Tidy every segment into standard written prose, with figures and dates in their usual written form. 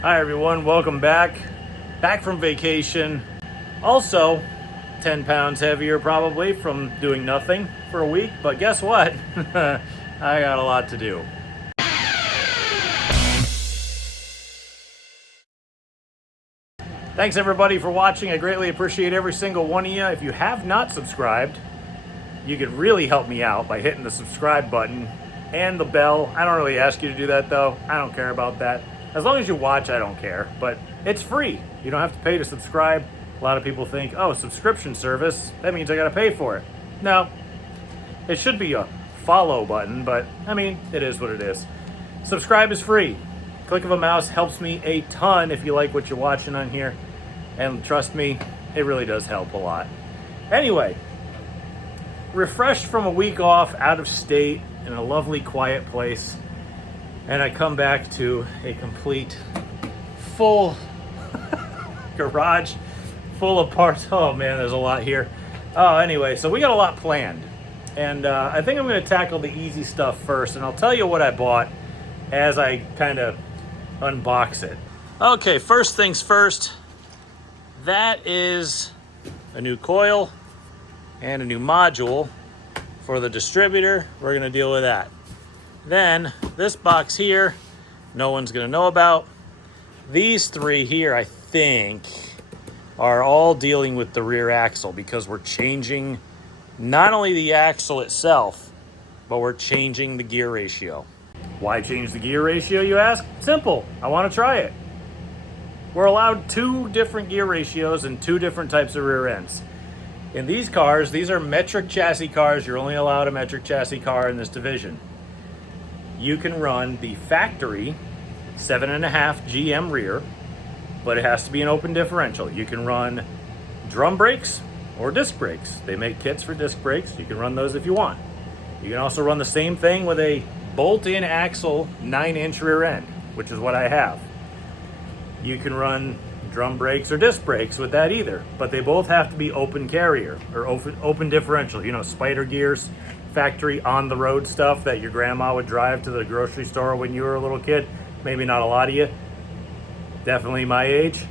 Hi everyone, welcome back. Back from vacation. Also, 10 pounds heavier probably from doing nothing for a week, but guess what? I got a lot to do. Thanks everybody for watching. I greatly appreciate every single one of you. If you have not subscribed, you could really help me out by hitting the subscribe button and the bell. I don't really ask you to do that though. I don't care about that. As long as you watch, I don't care. But it's free. You don't have to pay to subscribe. A lot of people think, oh, subscription service, that means I gotta pay for it. No, it should be a follow button, but I mean, it is what it is. Subscribe is free. Click of a mouse helps me a ton if you like what you're watching on here. And trust me, it really does help a lot. Anyway, refreshed from a week off, out of state, in a lovely quiet place, and I come back to a complete, full garage full of parts. Oh man, there's a lot here. Anyway, so we got a lot planned, and I think I'm going to tackle the easy stuff first, and I'll tell you what I bought as I kind of unbox it. Okay, first things first, that is a new coil and a new module for the distributor. We're going to deal with that. Then this box here, no one's going to know about. These three here, I think, are all dealing with the rear axle because we're changing not only the axle itself, but we're changing the gear ratio. Why change the gear ratio, you ask? Simple. I want to try it. We're allowed 2 different gear ratios and 2 different types of rear ends. In these cars, these are metric chassis cars. You're only allowed a metric chassis car in this division. You can run the factory 7.5 GM rear, but it has to be an open differential. You can run drum brakes or disc brakes. They make kits for disc brakes. You can run those if you want. You can also run the same thing with a bolt-in axle 9-inch rear end, which is what I have. You can run drum brakes or disc brakes with that either, but they both have to be open carrier or open differential. You know, spider gears, factory on the road stuff that your grandma would drive to the grocery store when you were a little kid. Maybe not a lot of you, definitely my age.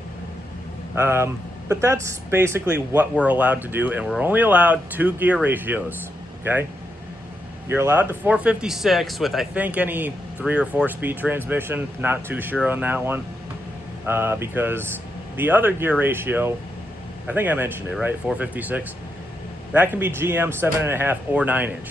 But that's basically what we're allowed to do, and we're only allowed 2 gear ratios, okay? You're allowed to 456 with, I think, any 3 or 4 speed transmission. Not too sure on that one, because the other gear ratio, I think I mentioned it, right? 456. That can be GM 7.5 or 9-inch.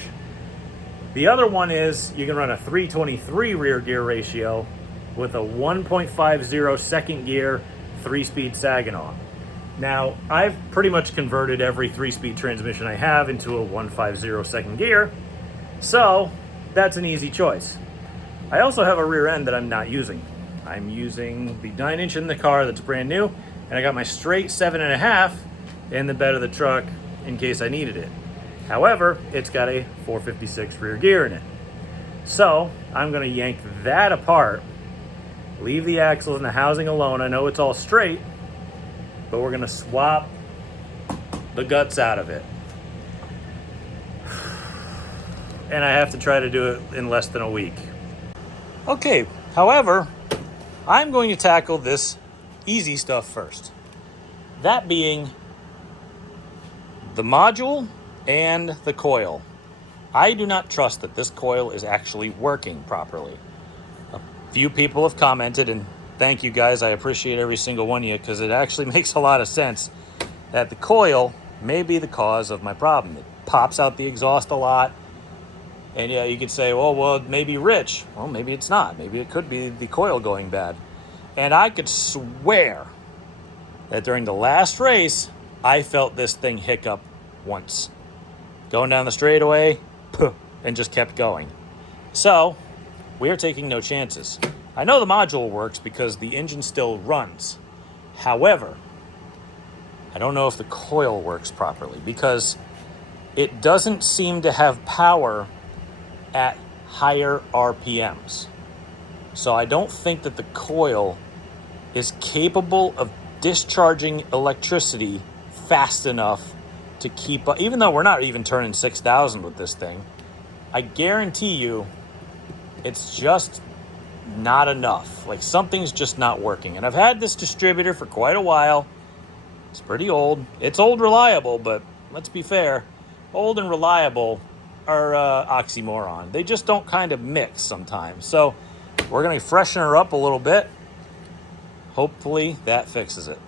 The other one is you can run a 323 rear gear ratio with a 1.50 second gear 3-speed Saginaw. Now, I've pretty much converted every 3-speed transmission I have into a 150 second gear, so that's an easy choice. I also have a rear end that I'm not using. I'm using the 9-inch in the car that's brand new, and I got my straight 7.5 in the bed of the truck in case I needed it. However, it's got a 456 rear gear in it. So I'm gonna yank that apart, leave the axles and the housing alone. I know it's all straight, but we're gonna swap the guts out of it. And I have to try to do it in less than a week. Okay, however, I'm going to tackle this easy stuff first. That being the module and the coil. I do not trust that this coil is actually working properly. A few people have commented, and thank you guys, I appreciate every single one of you, because it actually makes a lot of sense that the coil may be the cause of my problem. It pops out the exhaust a lot, and yeah, you could say, well, it may be rich. Well, maybe it's not. Maybe it could be the coil going bad. And I could swear that during the last race, I felt this thing hiccup once. Going down the straightaway, and just kept going. So, we are taking no chances. I know the module works because the engine still runs. However, I don't know if the coil works properly because it doesn't seem to have power at higher RPMs. So I don't think that the coil is capable of discharging electricity fast enough to keep up. Even though we're not even turning 6,000 with this thing, I guarantee you it's just not enough. Like something's just not working. And I've had this distributor for quite a while. It's pretty old. It's old reliable, but let's be fair. Old and reliable are oxymoron. They just don't kind of mix sometimes. So we're going to freshen her up a little bit. Hopefully that fixes it.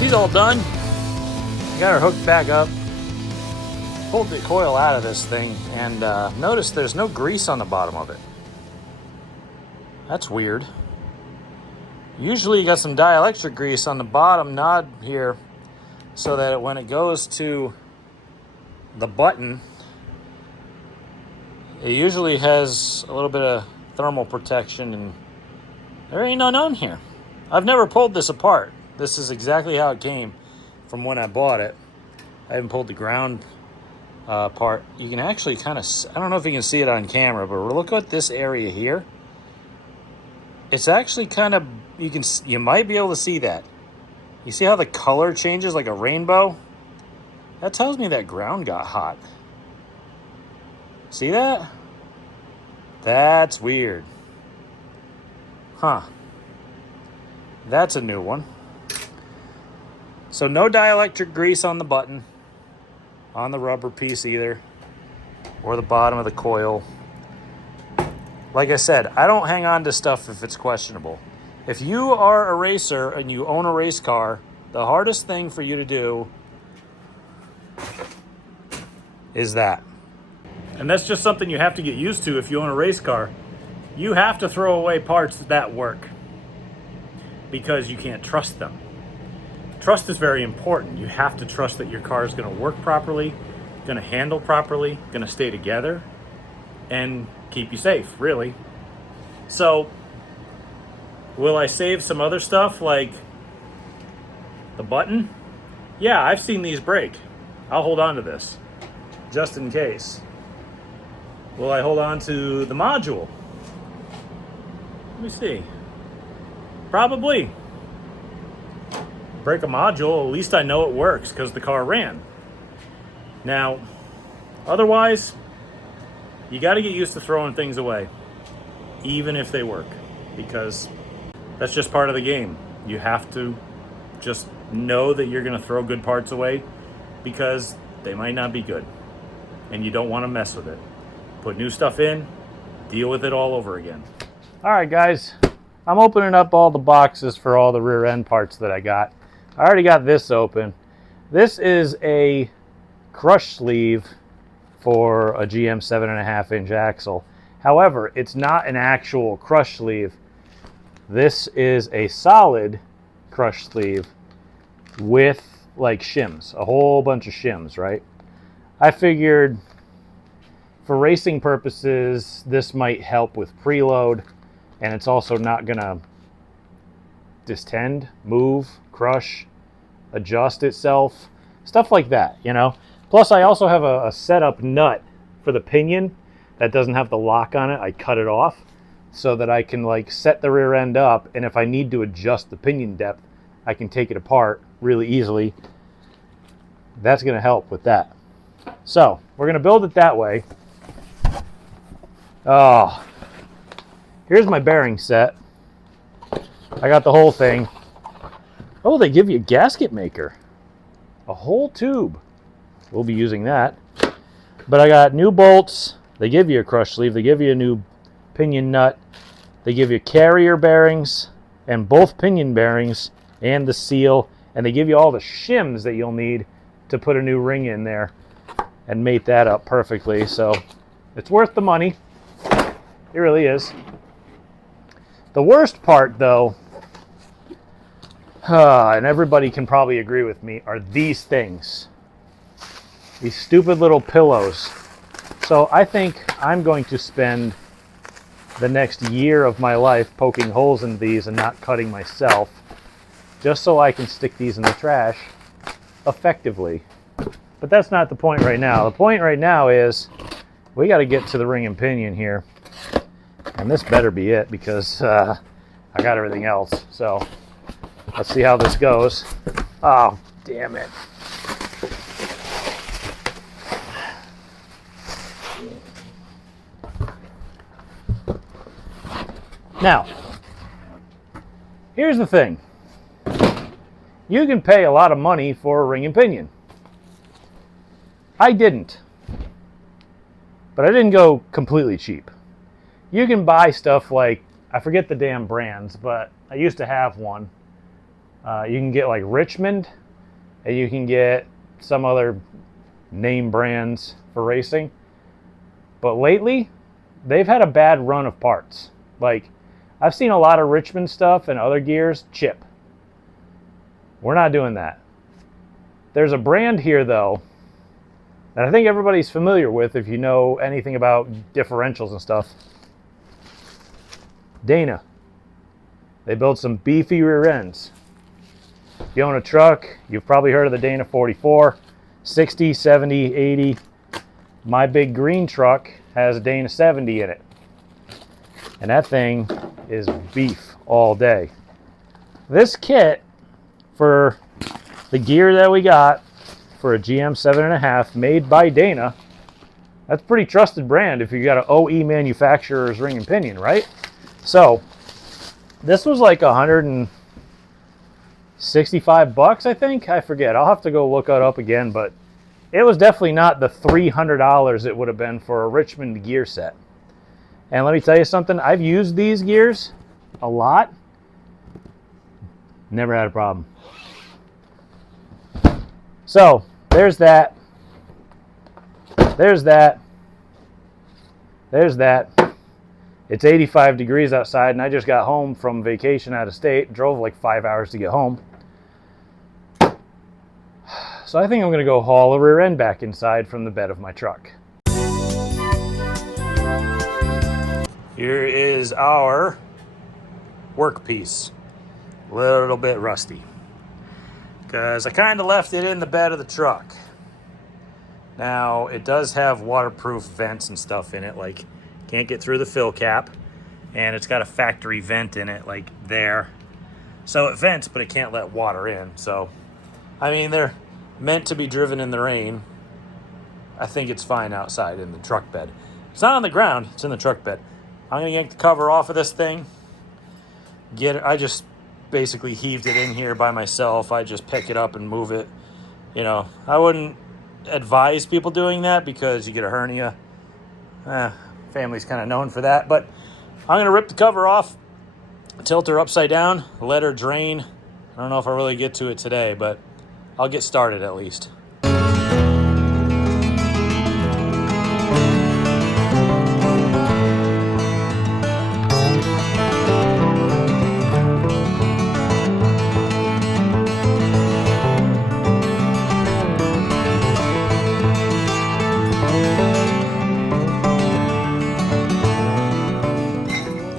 She's all done. Got her hooked back up. Pulled the coil out of this thing and notice there's no grease on the bottom of it. That's weird. Usually you got some dielectric grease on the bottom nod here so that when it goes to the button, it usually has a little bit of thermal protection, and there ain't none on here. I've never pulled this apart. This is exactly how it came from when I bought it. I haven't pulled the ground part. You can actually kind of, I don't know if you can see it on camera, but look at this area here. It's actually kind of, you might be able to see that. You see how the color changes like a rainbow? That tells me that ground got hot. See that? That's weird. Huh. That's a new one. So no dielectric grease on the button, on the rubber piece either, or the bottom of the coil. Like I said, I don't hang on to stuff if it's questionable. If you are a racer and you own a race car, the hardest thing for you to do is that. And that's just something you have to get used to if you own a race car. You have to throw away parts that work because you can't trust them. Trust is very important. You have to trust that your car is going to work properly, going to handle properly, going to stay together, and keep you safe, really. So, will I save some other stuff like the button? Yeah, I've seen these break. I'll hold on to this, just in case. Will I hold on to the module? Let me see. Probably. Break a module, at least I know it works because the car ran. Now, otherwise, you got to get used to throwing things away, even if they work, because that's just part of the game. You have to just know that you're going to throw good parts away because they might not be good, and you don't want to mess with it. Put new stuff in, deal with it all over again. All right, guys, I'm opening up all the boxes for all the rear end parts that I got. I already got this open. This is a crush sleeve for a GM 7.5-inch axle. However, it's not an actual crush sleeve. This is a solid crush sleeve with like shims, a whole bunch of shims, right? I figured for racing purposes, this might help with preload, and it's also not gonna distend, move, crush, adjust itself, stuff like that, you know. Plus I also have a setup nut for the pinion that doesn't have the lock on it. I cut it off so that I can like set the rear end up, and if I need to adjust the pinion depth, I can take it apart really easily. That's going to help with that. So we're going to build it that way. Oh, here's my bearing set. I got the whole thing. Oh, they give you a gasket maker, a whole tube. We'll be using that. But I got new bolts. They give you a crush sleeve. They give you a new pinion nut. They give you carrier bearings and both pinion bearings and the seal And they give you all the shims that you'll need to put a new ring in there and mate that up perfectly. So it's worth the money. It really is. The worst part, though, and everybody can probably agree with me, are these things. These stupid little pillows. So I think I'm going to spend the next year of my life poking holes in these and not cutting myself, just so I can stick these in the trash effectively. But that's not the point right now. The point right now is we got to get to the ring and pinion here. And this better be it, because I got everything else. So let's see how this goes. Oh, damn it. Now, here's the thing. You can pay a lot of money for a ring and pinion. I didn't. But I didn't go completely cheap. You can buy stuff like, I forget the damn brands, but I used to have one. You can get like Richmond, and you can get some other name brands for racing. But lately, they've had a bad run of parts. Like, I've seen a lot of Richmond stuff and other gears chip. We're not doing that. There's a brand here, though, that I think everybody's familiar with if you know anything about differentials and stuff. Dana. They build some beefy rear ends. If you own a truck, you've probably heard of the Dana 44, 60, 70, 80. My big green truck has a Dana 70 in it. And that thing is beef all day. This kit for the gear that we got for a GM 7.5 made by Dana, that's a pretty trusted brand if you got an OE manufacturer's ring and pinion, right? So this was like $165, I think. I forget. I'll have to go look it up again, but it was definitely not the $300 it would have been for a Richmond gear set. And let me tell you something. I've used these gears a lot. Never had a problem. So there's that. There's that. There's that. It's 85 degrees outside, and I just got home from vacation out of state. Drove like 5 hours to get home. So I think I'm going to go haul a rear end back inside from the bed of my truck. Here is our workpiece. A little bit rusty, because I kind of left it in the bed of the truck. Now, it does have waterproof vents and stuff in it, like can't get through the fill cap, and it's got a factory vent in it, like there. So it vents, but it can't let water in. So, I mean, they're meant to be driven in the rain. I think it's fine outside in the truck bed. It's not on the ground, it's in the truck bed. I'm gonna yank the cover off of this thing. Get it. I just basically heaved it in here by myself. I just pick it up and move it. You know, I wouldn't advise people doing that because you get a hernia. Family's kind of known for that, but I'm gonna rip the cover off, tilt her upside down, let her drain. I don't know if I'll really get to it today, but I'll get started at least.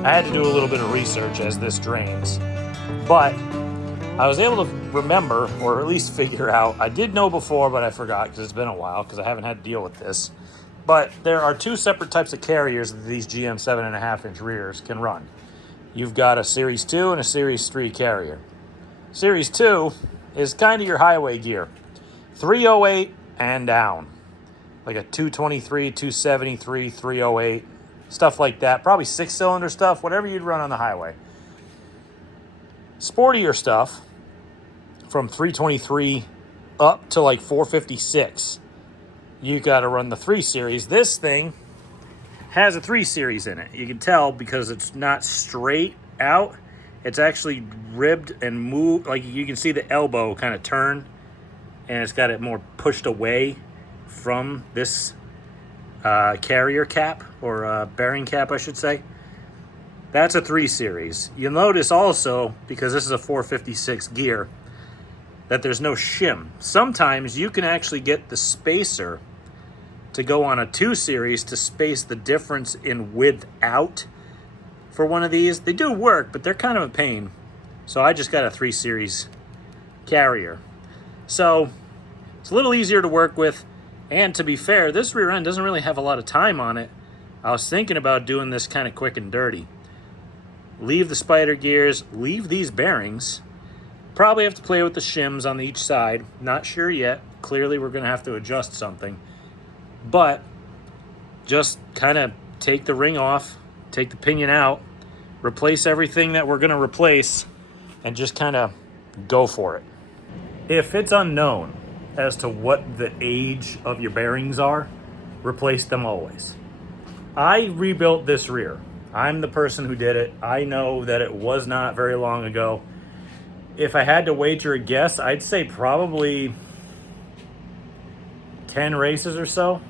I had to do a little bit of research as this drains, but I was able to remember, or at least figure out, I did know before, but I forgot because it's been a while because I haven't had to deal with this. But there are two separate types of carriers that these GM 7.5-inch rears can run. You've got a Series 2 and a Series 3 carrier. Series 2 is kind of your highway gear. 308 and down. Like a 223, 273, 308. Stuff like that. Probably 6-cylinder stuff, whatever you'd run on the highway. Sportier stuff from 323 up to like 456. You got to run the 3 Series. This thing has a 3 Series in it. You can tell because it's not straight out. It's actually ribbed and moved. Like you can see the elbow kind of turn, and it's got it more pushed away from this carrier cap, or bearing cap, I should say. That's a 3 series. You'll notice also, because this is a 456 gear, that there's no shim. Sometimes you can actually get the spacer to go on a 2 series to space the difference in width out for one of these. They do work, but they're kind of a pain. So I just got a 3 series carrier. So it's a little easier to work with. And to be fair, this rear end doesn't really have a lot of time on it. I was thinking about doing this kind of quick and dirty. Leave the spider gears, leave these bearings. Probably have to play with the shims on each side. Not sure yet. Clearly we're going to have to adjust something. But just kind of take the ring off, take the pinion out, replace everything that we're going to replace, and just kind of go for it. If it's unknown as to what the age of your bearings are, replace them always. I rebuilt this rear. I'm the person who did it. I know that it was not very long ago. If I had to wager a guess, I'd say probably 10 races or so.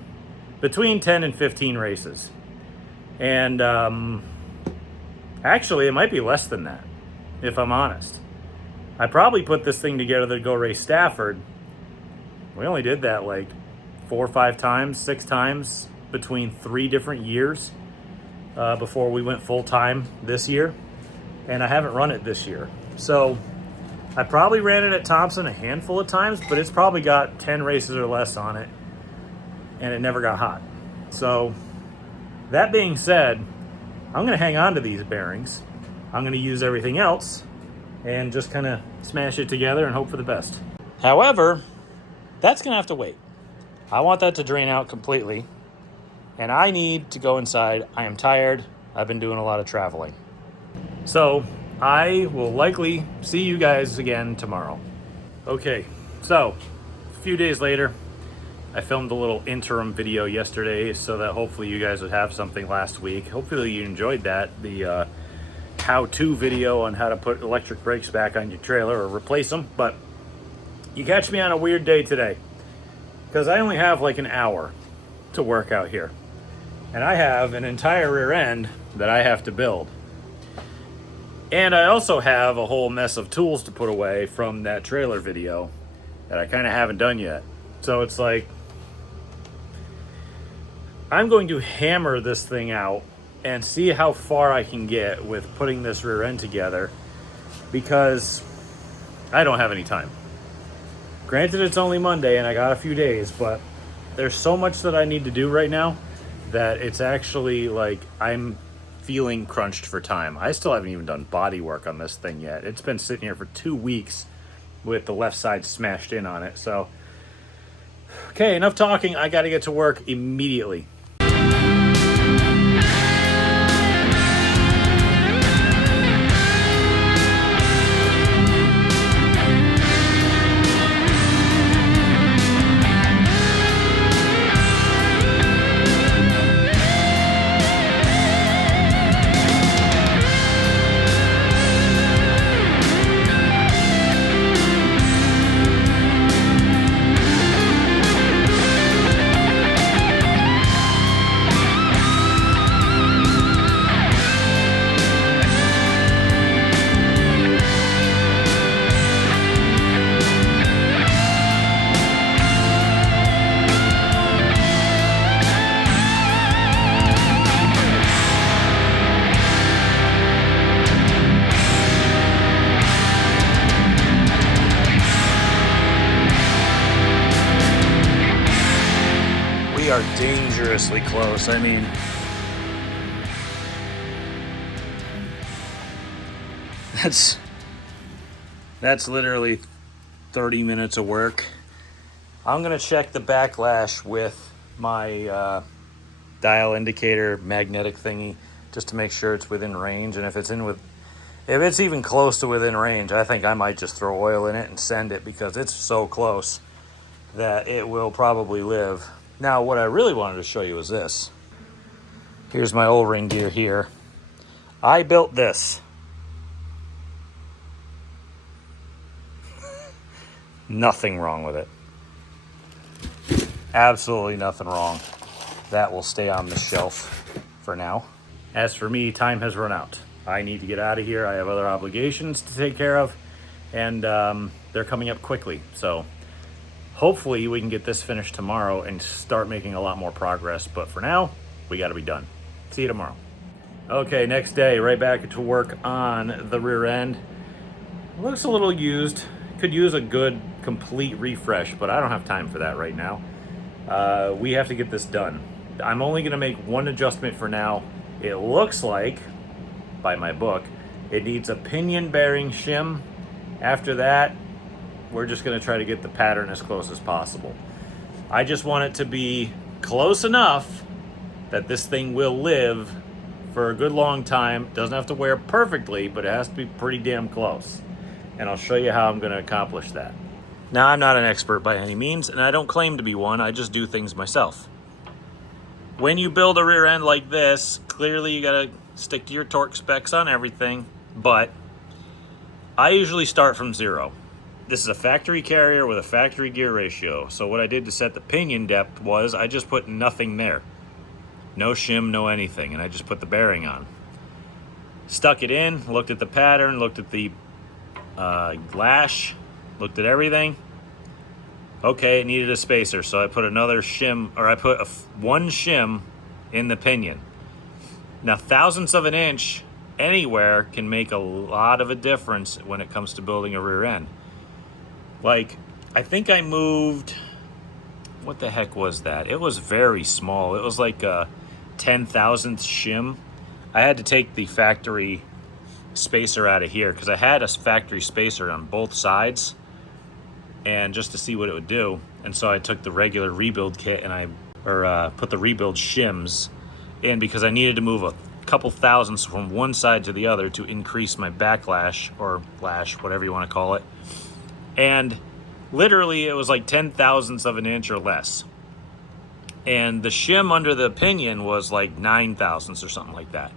Between 10 and 15 races. And actually, it might be less than that, if I'm honest. I probably put this thing together to go race Stafford. We only did that like 4 or 5 times, 6 times between 3 different years. Before we went full-time this year, and I haven't run it this year. So I probably ran it at Thompson a handful of times, but it's probably got 10 races or less on it, and it never got hot. So that being said, I'm going to hang on to these bearings. I'm going to use everything else and just kind of smash it together and hope for the best. However, that's going to have to wait. I want that to drain out completely. And I need to go inside. I am tired. I've been doing a lot of traveling. So I will likely see you guys again tomorrow. Okay, so a few days later, I filmed a little interim video yesterday so that hopefully you guys would have something last week. Hopefully you enjoyed that. The how-to video on how to put electric brakes back on your trailer or replace them. But you catch me on a weird day today because I only have like an hour to work out here. And I have an entire rear end that I have to build. And I also have a whole mess of tools to put away from that trailer video that I kind of haven't done yet. So it's like, I'm going to hammer this thing out and see how far I can get with putting this rear end together, because I don't have any time. Granted, it's only Monday and I got a few days, but there's so much that I need to do right now that it's actually like I'm feeling crunched for time. I still haven't even done body work on this thing yet. It's been sitting here for 2 weeks with the left side smashed in on it. So, okay, enough talking. I got to get to work immediately. Are dangerously close. I mean, that's literally 30 minutes of work. I'm gonna check the backlash with my dial indicator magnetic thingy just to make sure it's within range, and if it's even close to within range, I think I might just throw oil in it and send it, because it's so close that it will probably live. Now, what I really wanted to show you is this. Here's my O-ring gear here. I built this Nothing wrong with it. Absolutely nothing wrong. That will stay on the shelf for now. As for me, time has run out. I need to get out of here. I have other obligations to take care of, and they're coming up quickly. So hopefully we can get this finished tomorrow and start making a lot more progress. But for now, we got to be done. See you tomorrow. Okay, next day, right back to work on the rear end. Looks a little used. Could use a good complete refresh, but I don't have time for that right now. We have to get this done. I'm only going to make one adjustment for now. It looks like, by my book, it needs a pinion bearing shim. After that, we're just going to try to get the pattern as close as possible. I just want it to be close enough that this thing will live for a good long time. It doesn't have to wear perfectly, but it has to be pretty damn close. And I'll show you how I'm going to accomplish that. Now, I'm not an expert by any means, and I don't claim to be one. I just do things myself. When you build a rear end like this, clearly you got to stick to your torque specs on everything, but I usually start from 0. This is a factory carrier with a factory gear ratio. So what I did to set the pinion depth was I just put nothing there. No shim, no anything, and I just put the bearing on. Stuck it in, looked at the pattern, looked at the lash, looked at everything. Okay, it needed a spacer, so I put another shim, or I put one shim in the pinion. Now, thousandths of an inch anywhere can make a lot of a difference when it comes to building a rear end. Like, I think I moved, what the heck was that? It was very small. It was like a 10,000th shim. I had to take the factory spacer out of here because I had a factory spacer on both sides, and just to see what it would do. And so I took the regular rebuild kit and I put the rebuild shims in because I needed to move a couple thousandths from one side to the other to increase my backlash, or lash, whatever you want to call it. And literally it was like 10 thousandths of an inch or less. And the shim under the pinion was like 9 thousandths or something like that.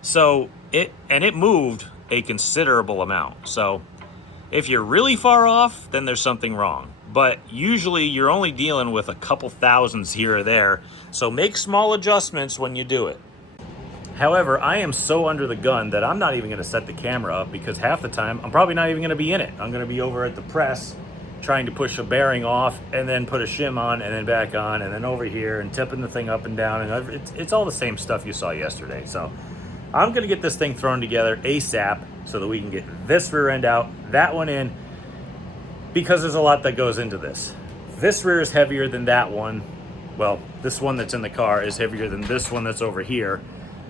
So it moved a considerable amount. So if you're really far off, then there's something wrong. But usually you're only dealing with a couple thousandths here or there. So make small adjustments when you do it. However, I am so under the gun that I'm not even going to set the camera up because half the time I'm probably not even going to be in it. I'm going to be over at the press trying to push a bearing off and then put a shim on and then back on and then over here and tipping the thing up and down. And it's all the same stuff you saw yesterday. So I'm going to get this thing thrown together ASAP so that we can get this rear end out, that one in, because there's a lot that goes into this. This rear is heavier than that one. Well, this one that's in the car is heavier than this one that's over here.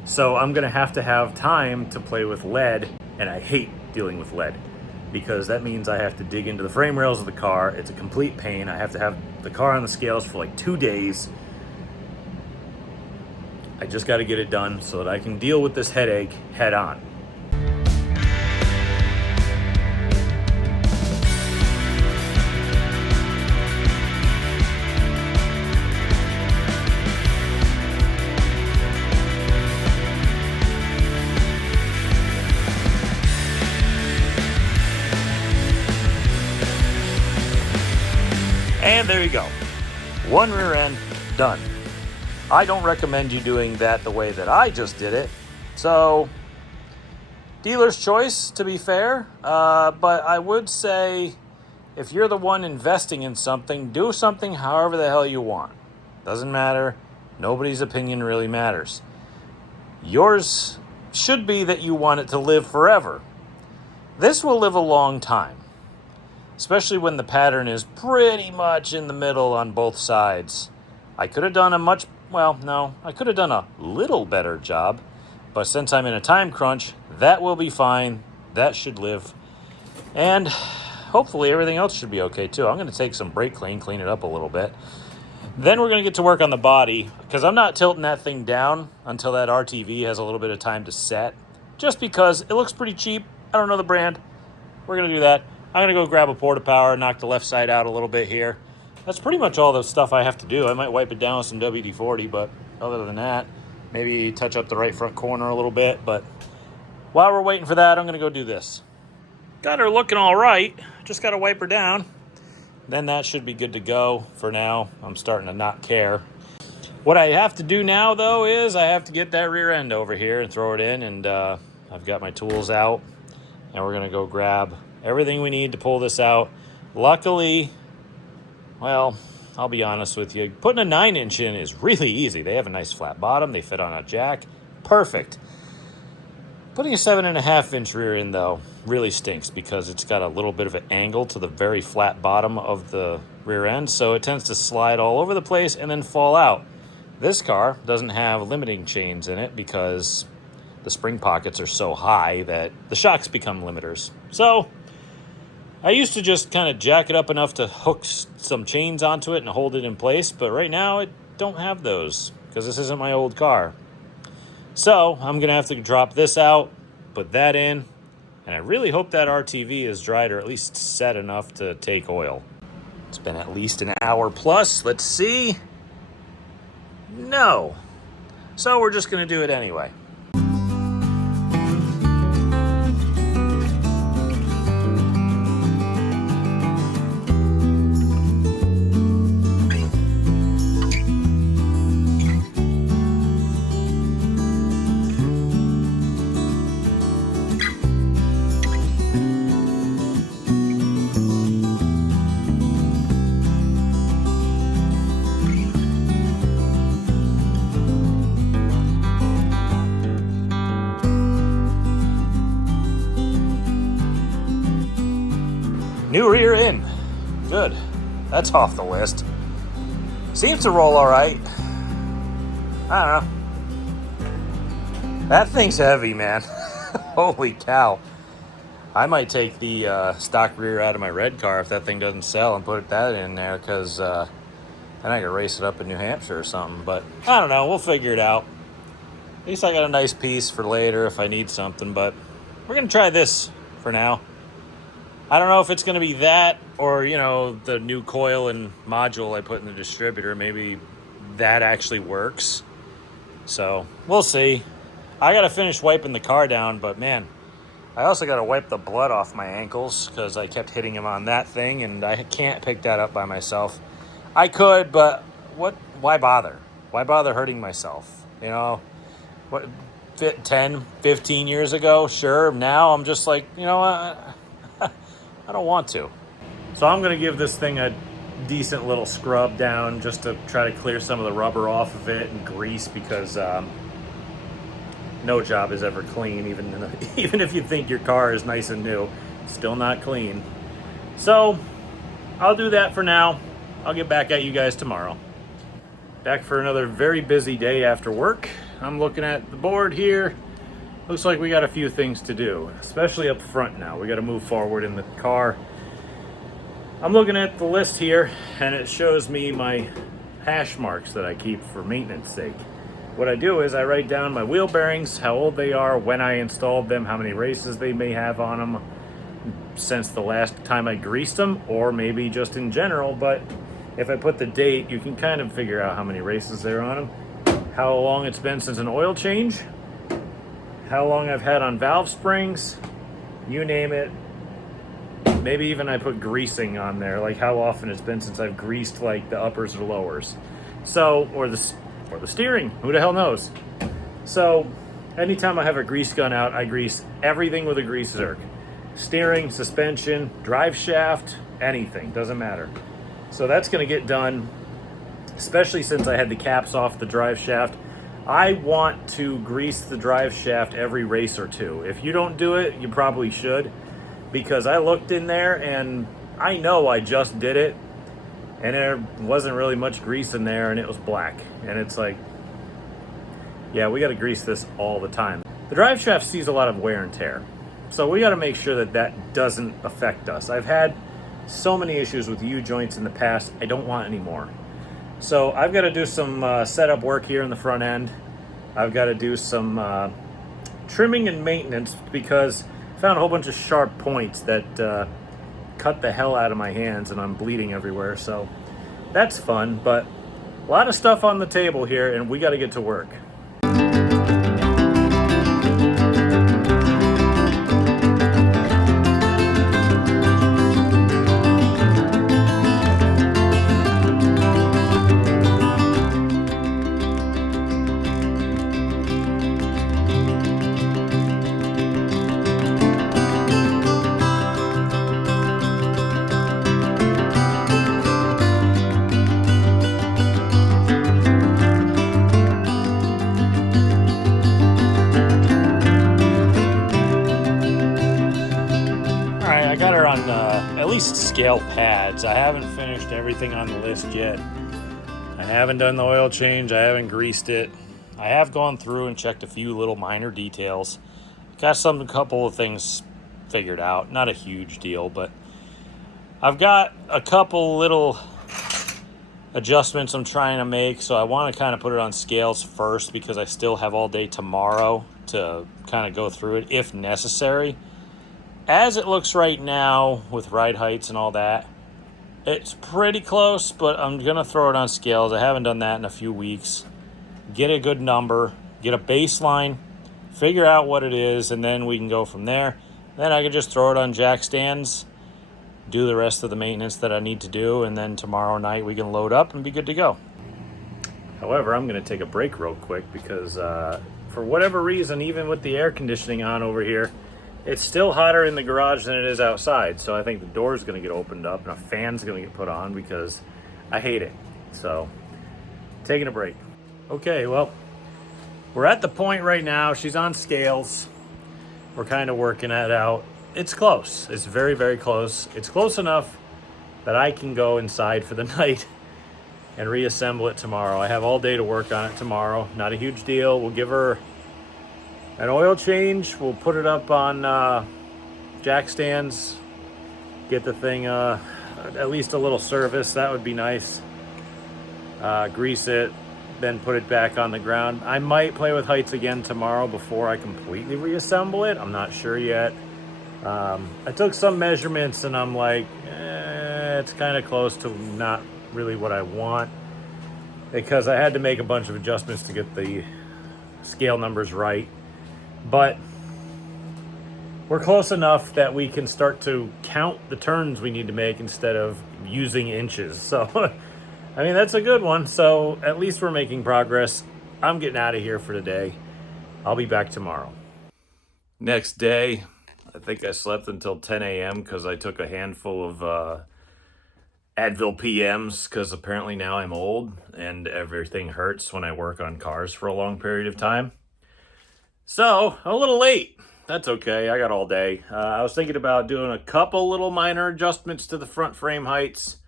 So I'm gonna have to have time to play with lead, and I hate dealing with lead because that means I have to dig into the frame rails of the car. It's a complete pain. I have to have the car on the scales for like 2 days. I just got to get it done so that I can deal with this headache head on. And there you go. One rear end done. I don't recommend you doing that the way that I just did it. So, dealer's choice, to be fair. But I would say, if you're the one investing in something, do something however the hell you want. Doesn't matter. Nobody's opinion really matters. Yours should be that you want it to live forever. This will live a long time, especially when the pattern is pretty much in the middle on both sides. I could have done I could have done a little better job, but since I'm in a time crunch, that will be fine. That should live. And hopefully everything else should be okay too. I'm going to take some brake clean it up a little bit. Then we're going to get to work on the body, because I'm not tilting that thing down until that RTV has a little bit of time to set, just because it looks pretty cheap. I don't know the brand. We're going to do that. I'm going to go grab a porta power, knock the left side out a little bit here. That's pretty much all the stuff I have to do. I might wipe it down with some WD-40, but other than that, maybe touch up the right front corner a little bit. But while we're waiting for that, I'm going to go do this. Got her looking all right. Just got to wipe her down. then that should be good to go for now. I'm starting to not care. What I have to do now, though, is I have to get that rear end over here and throw it in, and I've got my tools out, and we're going to go grab everything we need to pull this out. Luckily, well, I'll be honest with you, putting a 9-inch in is really easy. They have a nice flat bottom. They fit on a jack. Perfect. Putting a 7.5-inch rear in, though, really stinks because it's got a little bit of an angle to the very flat bottom of the rear end, so it tends to slide all over the place and then fall out. This car doesn't have limiting chains in it because the spring pockets are so high that the shocks become limiters. So I used to just kind of jack it up enough to hook some chains onto it and hold it in place, but right now I don't have those because this isn't my old car. So I'm going to have to drop this out, put that in, and I really hope that RTV is dried or at least set enough to take oil. It's been at least an hour plus. Let's see. No. So we're just going to do it anyway. New rear end. Good. That's off the list. Seems to roll all right. I don't know. That thing's heavy, man. Holy cow. I might take the stock rear out of my red car if that thing doesn't sell and put that in there, because then I could race it up in New Hampshire or something. But I don't know. We'll figure it out. At least I got a nice piece for later if I need something. But we're going to try this for now. I don't know if it's going to be that or, you know, the new coil and module I put in the distributor. Maybe that actually works. So we'll see. I got to finish wiping the car down, but man, I also got to wipe the blood off my ankles because I kept hitting him on that thing, and I can't pick that up by myself. I could, but why bother? Why bother hurting myself? You know, 10, 15 years ago, sure. Now I'm just like, you know what? I don't want to. So I'm going to give this thing a decent little scrub down just to try to clear some of the rubber off of it and grease, because no job is ever clean, even if you think your car is nice and new, still not clean. So I'll do that for now. I'll get back at you guys tomorrow. Back for another very busy day after work. I'm looking at the board here. Looks like we got a few things to do, especially up front now. We got to move forward in the car. I'm looking at the list here, and it shows me my hash marks that I keep for maintenance sake. What I do is I write down my wheel bearings, how old they are, when I installed them, how many races they may have on them since the last time I greased them, or maybe just in general. But if I put the date, you can kind of figure out how many races they're on them, how long it's been since an oil change, how long I've had on valve springs, you name it. Maybe even I put greasing on there, like how often it's been since I've greased like the uppers or lowers. So, or the steering, who the hell knows? So anytime I have a grease gun out, I grease everything with a grease zerk. Steering, suspension, drive shaft, anything, doesn't matter. So that's gonna get done, especially since I had the caps off the drive shaft. I want to grease the drive shaft every race or two. If you don't do it, you probably should, because I looked in there and I know I just did it and there wasn't really much grease in there and it was black. And it's like, yeah, we got to grease this all the time. The drive shaft sees a lot of wear and tear, so we got to make sure that that doesn't affect us. I've had so many issues with U-joints in the past. I don't want any more. So I've got to do some setup work here in the front end. I've got to do some trimming and maintenance because I found a whole bunch of sharp points that cut the hell out of my hands and I'm bleeding everywhere. So that's fun, but a lot of stuff on the table here and we got to get to work. least scale pads. I haven't finished everything on the list yet. I haven't done the oil change. I haven't greased it. I have gone through and checked a few little minor details. Got a couple of things figured out. Not a huge deal, but I've got a couple little adjustments I'm trying to make. So I want to kind of put it on scales first because I still have all day tomorrow to kind of go through it if necessary. As it looks right now with ride heights and all that, it's pretty close, but I'm going to throw it on scales. I haven't done that in a few weeks. Get a good number, get a baseline, figure out what it is, and then we can go from there. Then I can just throw it on jack stands, do the rest of the maintenance that I need to do, and then tomorrow night we can load up and be good to go. However, I'm going to take a break real quick because for whatever reason, even with the air conditioning on over here, it's still hotter in the garage than it is outside. So I think the door's going to get opened up and a fan's going to get put on because I hate it. So taking a break. Okay, well, we're at the point right now. She's on scales. We're kind of working it out. It's close. It's very, very close. It's close enough that I can go inside for the night and reassemble it tomorrow. I have all day to work on it tomorrow. Not a huge deal. We'll give her an oil change. We'll put it up on jack stands. Get the thing at least a little service. That would be nice. Grease it, then put it back on the ground. I might play with heights again tomorrow before I completely reassemble it. I'm not sure yet. I took some measurements and I'm like, it's kind of close to not really what I want because I had to make a bunch of adjustments to get the scale numbers right. But we're close enough that we can start to count the turns we need to make instead of using inches. So, I mean, that's a good one. So at least we're making progress. I'm getting out of here for today. I'll be back tomorrow. Next day, I think I slept until 10 a.m. because I took a handful of Advil PMs because apparently now I'm old and everything hurts when I work on cars for a long period of time. So, a little late. That's okay. I got all day. I was thinking about doing a couple little minor adjustments to the front frame heights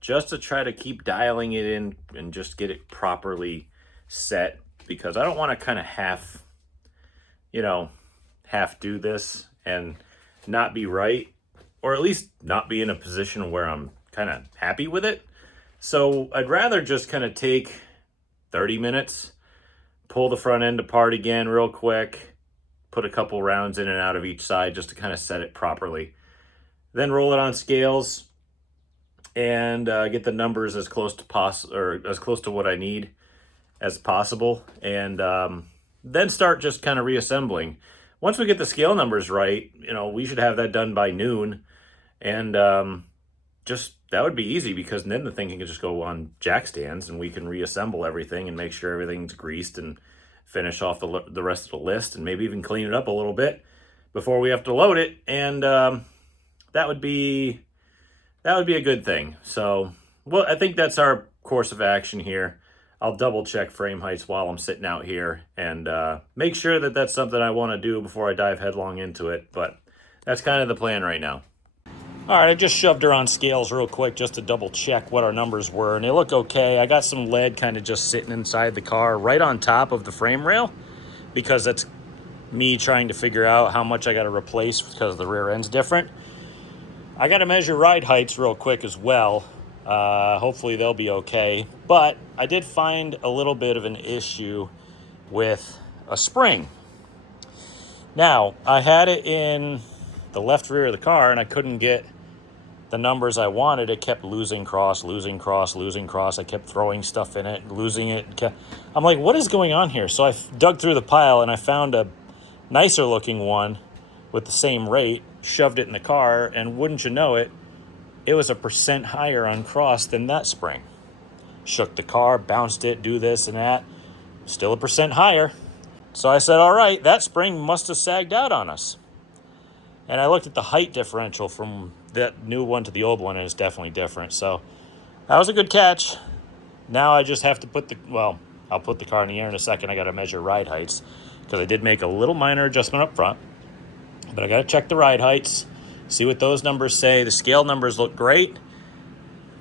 just to try to keep dialing it in and just get it properly set because I don't want to kind of half do this and not be right, or at least not be in a position where I'm kind of happy with it. So I'd rather just kind of take 30 minutes, pull the front end apart again real quick, put a couple rounds in and out of each side just to kind of set it properly. Then roll it on scales and get the numbers as close to as close to what I need as possible. And then start just kind of reassembling. Once we get the scale numbers right, we should have that done by noon. And that would be easy because then the thing can just go on jack stands and we can reassemble everything and make sure everything's greased and finish off the rest of the list and maybe even clean it up a little bit before we have to load it. And that would be a good thing. So, well, I think that's our course of action here. I'll double check frame heights while I'm sitting out here and make sure that that's something I want to do before I dive headlong into it. But that's kind of the plan right now. All right, I just shoved her on scales real quick just to double check what our numbers were, and they look okay. I got some lead kind of just sitting inside the car right on top of the frame rail because that's me trying to figure out how much I got to replace because the rear end's different. I got to measure ride heights real quick as well. Hopefully they'll be okay, but I did find a little bit of an issue with a spring. Now, I had it in the left rear of the car and I couldn't get the numbers I wanted. It kept losing cross. I kept throwing stuff in it, losing it. I'm like, what is going on here? So I dug through the pile and I found a nicer looking one with the same rate, shoved it in the car, and wouldn't you know it, it was 1% higher on cross than that spring. Shook the car, bounced it, do this and that, still 1% higher. So I said, all right, that spring must have sagged out on us. And I looked at the height differential from that new one to the old one, and it's definitely different. So that was a good catch. Now I just have to I'll put the car in the air in a second. I got to measure ride heights because I did make a little minor adjustment up front. But I got to check the ride heights, see what those numbers say. The scale numbers look great.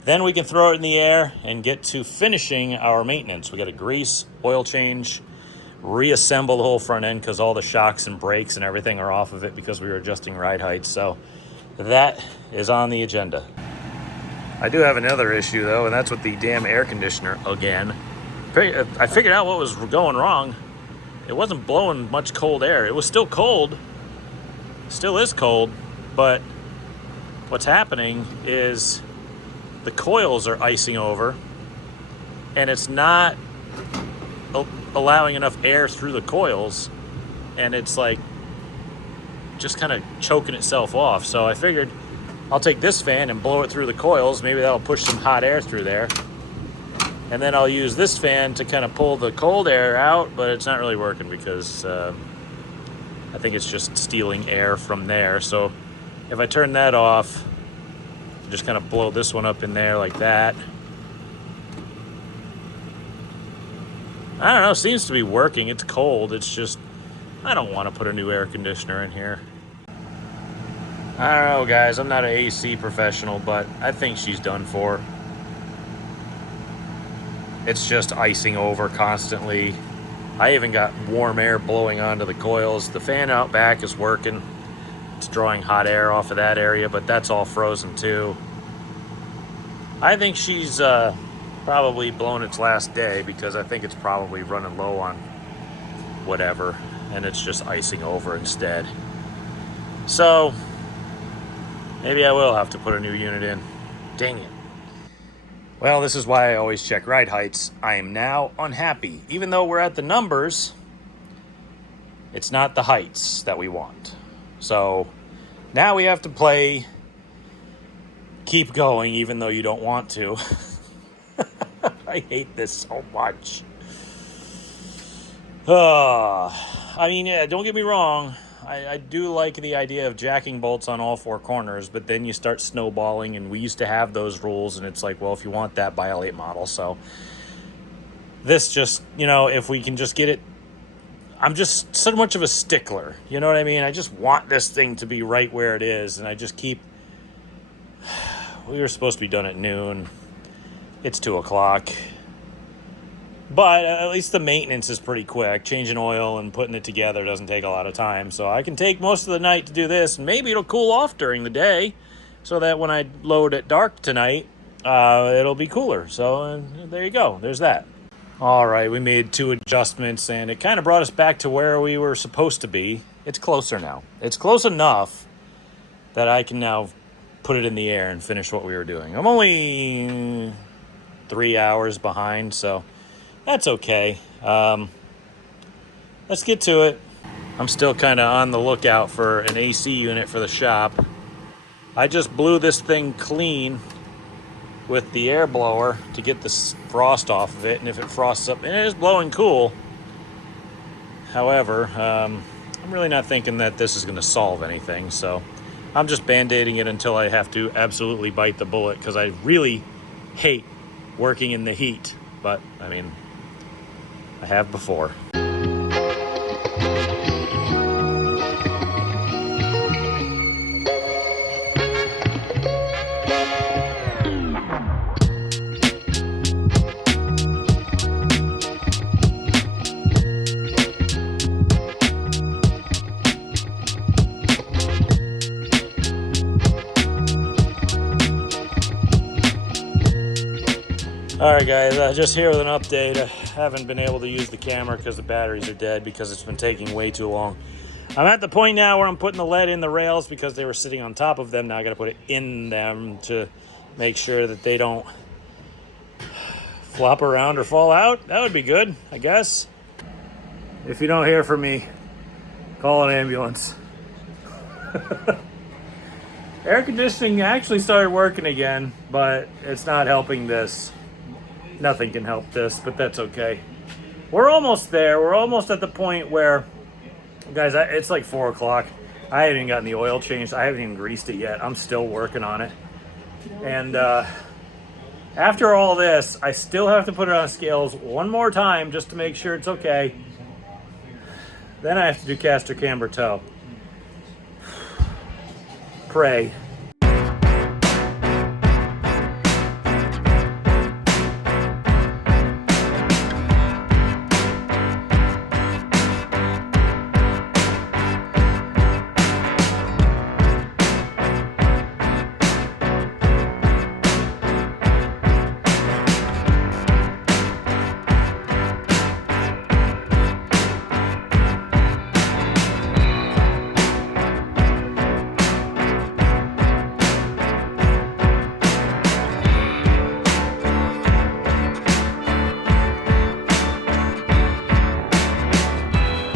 Then we can throw it in the air and get to finishing our maintenance. We got to grease, oil change, reassemble the whole front end because all the shocks and brakes and everything are off of it because we were adjusting ride height. So that is on the agenda. I do have another issue though, and that's with the damn air conditioner again. I figured out what was going wrong. It wasn't blowing much cold air. It was still cold, still is cold, but what's happening is the coils are icing over and it's not allowing enough air through the coils, and it's like just kind of choking itself off. So I figured I'll take this fan and blow it through the coils. Maybe that'll push some hot air through there. And then I'll use this fan to kind of pull the cold air out, but it's not really working because I think it's just stealing air from there. So if I turn that off, just kind of blow this one up in there like that. I don't know, seems to be working. It's cold. It's just, I don't want to put a new air conditioner in here. I don't know, guys. I'm not an AC professional, but I think she's done for. It's just icing over constantly. I even got warm air blowing onto the coils. The fan out back is working. It's drawing hot air off of that area, but that's all frozen too. I think she's probably blown its last day because I think it's probably running low on whatever, and it's just icing over instead. So maybe I will have to put a new unit in. Dang it. Well, this is why I always check ride heights. I am now unhappy. Even though we're at the numbers, it's not the heights that we want. So now we have to play keep going even though you don't want to. I hate this so much. I mean, yeah, don't get me wrong. I do like the idea of jacking bolts on all four corners, but then you start snowballing, and we used to have those rules, and it's like, well, if you want that, buy a late model. So this just, you know, if we can just get it, I'm just so much of a stickler. You know what I mean? I just want this thing to be right where it is, and I just keep, we were supposed to be done at noon. It's 2 o'clock. But at least the maintenance is pretty quick. Changing oil and putting it together doesn't take a lot of time. So I can take most of the night to do this. And maybe it'll cool off during the day so that when I load at dark tonight, it'll be cooler. So there you go. There's that. All right, we made 2 adjustments, and it kind of brought us back to where we were supposed to be. It's closer now. It's close enough that I can now put it in the air and finish what we were doing. I'm only 3 hours behind, so that's okay. Let's get to it. I'm still kind of on the lookout for an AC unit for the shop. I just blew this thing clean with the air blower to get the frost off of it, and if it frosts up, and it is blowing cool. However, I'm really not thinking that this is going to solve anything, so I'm just band-aiding it until I have to absolutely bite the bullet, because I really hate working in the heat. But I mean, I have before. Alright guys, just here with an update. I haven't been able to use the camera because the batteries are dead because it's been taking way too long. I'm at the point now where I'm putting the lead in the rails because they were sitting on top of them. Now I got to put it in them to make sure that they don't flop around or fall out. That would be good, I guess. If you don't hear from me, call an ambulance. Air conditioning actually started working again, but it's not helping this. Nothing can help this, but that's okay. We're almost there. We're almost at the point where, guys, it's like 4 o'clock. I haven't even gotten the oil changed. I haven't even greased it yet. I'm still working on it. And after all this, I still have to put it on scales one more time just to make sure it's okay. Then I have to do caster camber toe. pray.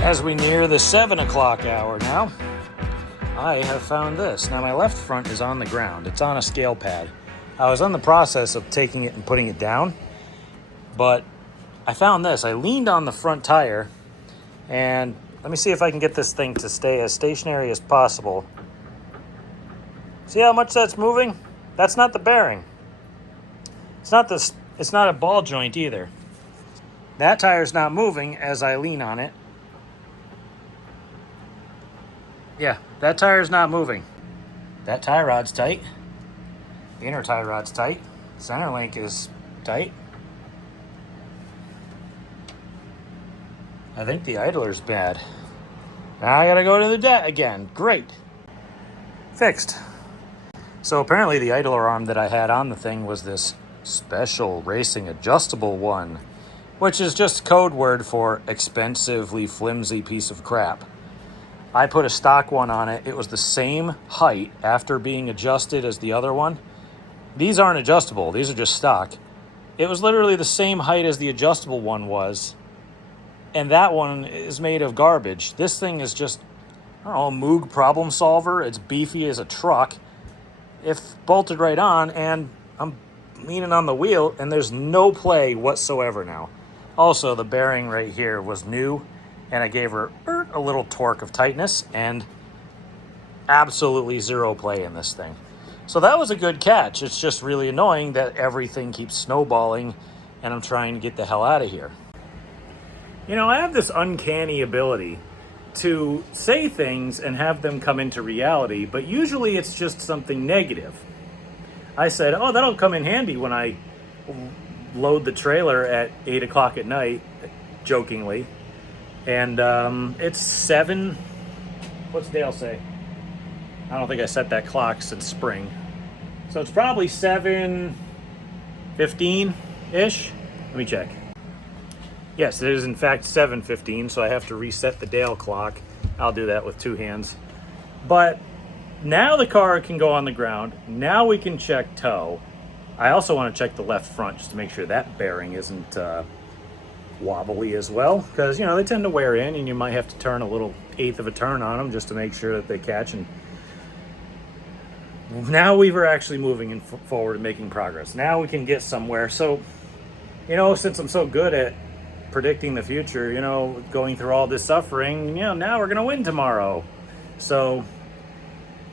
As we near the 7 o'clock hour now, I have found this. Now my left front is on the ground. It's on a scale pad. I was in the process of taking it and putting it down, but I found this. I leaned on the front tire, and let me see if I can get this thing to stay as stationary as possible. See how much that's moving? That's not the bearing. It's not a ball joint either. That tire's not moving as I lean on it. Yeah, that tire's not moving. That tie rod's tight. The inner tie rod's tight. Center link is tight. I think the idler's bad. Now I gotta go to the deck again. Great. Fixed. So apparently the idler arm that I had on the thing was this special racing adjustable one, which is just code word for expensively flimsy piece of crap. I put a stock one on it. It was the same height after being adjusted as the other one. These aren't adjustable. These are just stock. It was literally the same height as the adjustable one was. And that one is made of garbage. This thing is just, I don't know, Moog problem solver. It's beefy as a truck. If bolted right on, and I'm leaning on the wheel, and there's no play whatsoever now. Also, the bearing right here was new, and I gave her a little torque of tightness, and absolutely zero play in this thing. So that was a good catch. It's just really annoying that everything keeps snowballing, and I'm trying to get the hell out of here. You know, I have this uncanny ability to say things and have them come into reality, but usually it's just something negative. I said, oh, that'll come in handy when I load the trailer at 8 o'clock at night, jokingly. And it's 7, what's Dale say? I don't think I set that clock since spring. So it's probably 7:15-ish. Let me check. Yes, it is in fact 7:15, so I have to reset the Dale clock. I'll do that with two hands. But now the car can go on the ground. Now we can check tow. I also want to check the left front just to make sure that bearing isn't wobbly as well, because you know they tend to wear in, and you might have to turn a little eighth of a turn on them just to make sure that they catch. And now we were actually moving forward and making progress. Now we can get somewhere. So, you know, since I'm so good at predicting the future, you know, going through all this suffering, you know, now we're gonna win tomorrow. So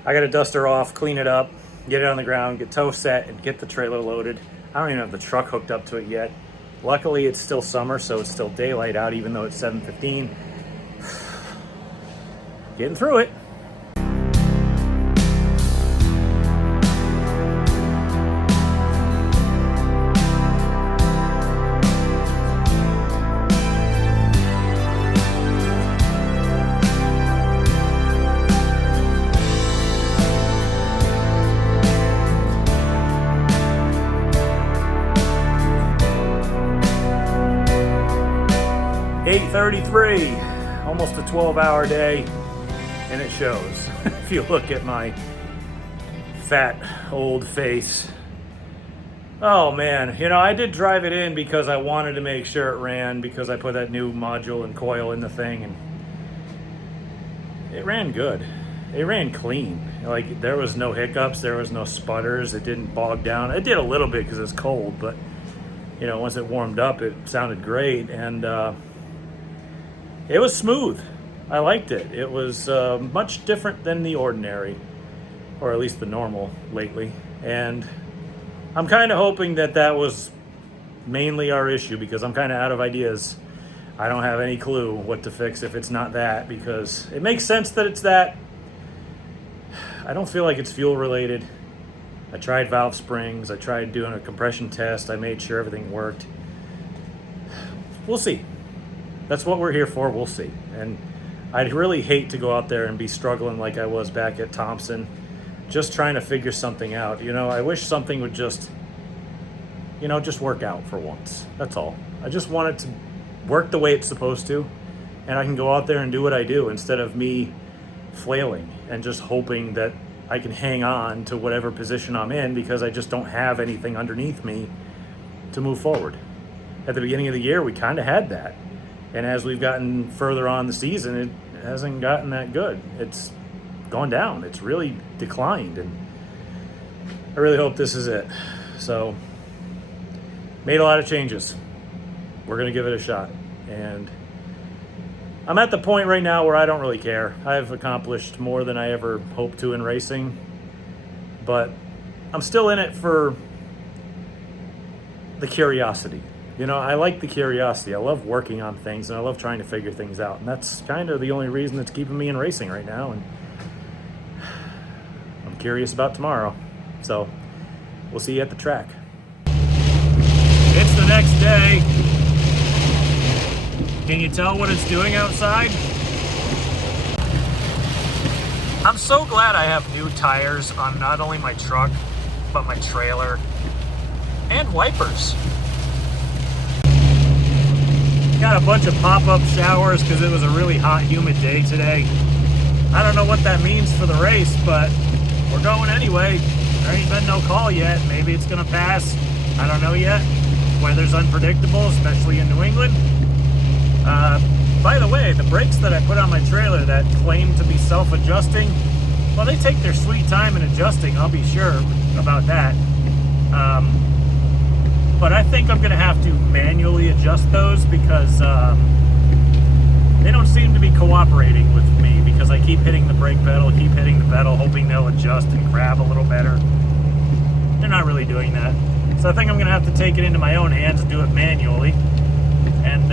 I gotta dust her off, clean it up, get it on the ground, get tow set, and get the trailer loaded. I don't even have the truck hooked up to it yet. Luckily, it's still summer, so it's still daylight out, even though it's 7:15. Getting through it. .33, almost a 12-hour day, and it shows. If you look at my fat old face. Oh man, you know, I did drive it in because I wanted to make sure it ran, because I put that new module and coil in the thing, and it ran good. It ran clean. Like, there was no hiccups, there was no sputters, it didn't bog down. It did a little bit because it's cold, but you know, once it warmed up, it sounded great, and it was smooth. I liked it. It was much different than the ordinary, or at least the normal lately. And I'm kind of hoping that that was mainly our issue, because I'm kind of out of ideas. I don't have any clue what to fix if it's not that, because it makes sense that it's that. I don't feel like it's fuel related. I tried valve springs. I tried doing a compression test. I made sure everything worked. We'll see. That's what we're here for. We'll see. And I'd really hate to go out there and be struggling like I was back at Thompson, just trying to figure something out. You know, I wish something would just, you know, just work out for once. That's all. I just want it to work the way it's supposed to, and I can go out there and do what I do instead of me flailing and just hoping that I can hang on to whatever position I'm in because I just don't have anything underneath me to move forward. At the beginning of the year, we kind of had that. And as we've gotten further on the season, it hasn't gotten that good. It's gone down. It's really declined. And I really hope this is it. So, made a lot of changes. We're going to give it a shot. And I'm at the point right now where I don't really care. I've accomplished more than I ever hoped to in racing. But I'm still in it for the curiosity. You know, I like the curiosity. I love working on things, and I love trying to figure things out. And that's kind of the only reason that's keeping me in racing right now. And I'm curious about tomorrow. So we'll see you at the track. It's the next day. Can you tell what it's doing outside? I'm so glad I have new tires on not only my truck, but my trailer and wipers. Got a bunch of pop-up showers because it was a really hot, humid day today. I don't know what that means for the race, but we're going anyway. There ain't been no call yet. Maybe it's gonna pass. I don't know yet. Weather's unpredictable, especially in New England. By the way, the brakes that I put on my trailer that claim to be self-adjusting, well, they take their sweet time in adjusting, I'll be sure about that. But I think I'm gonna have to manually adjust those because they don't seem to be cooperating with me because I keep hitting the brake pedal, hoping they'll adjust and grab a little better. They're not really doing that. So I think I'm gonna have to take it into my own hands and do it manually. And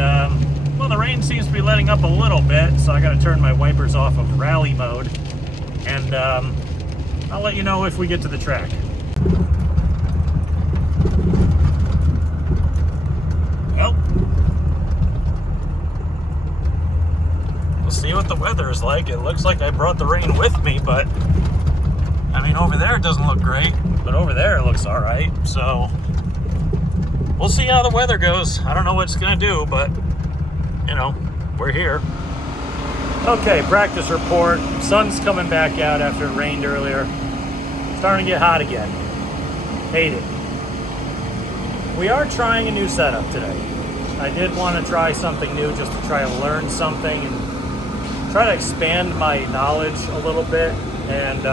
well, the rain seems to be letting up a little bit, so I gotta turn my wipers off of rally mode. And I'll let you know if we get to the track. Well, we'll see what the weather is like. It looks like I brought the rain with me, but I mean, over there it doesn't look great, but over there it looks all right. So we'll see how the weather goes. I don't know what it's gonna do, but you know, we're here. Okay, practice report. Sun's coming back out after it rained earlier. Starting to get hot again. Hate it. We are trying a new setup today. I did want to try something new just to try to learn something and try to expand my knowledge a little bit. And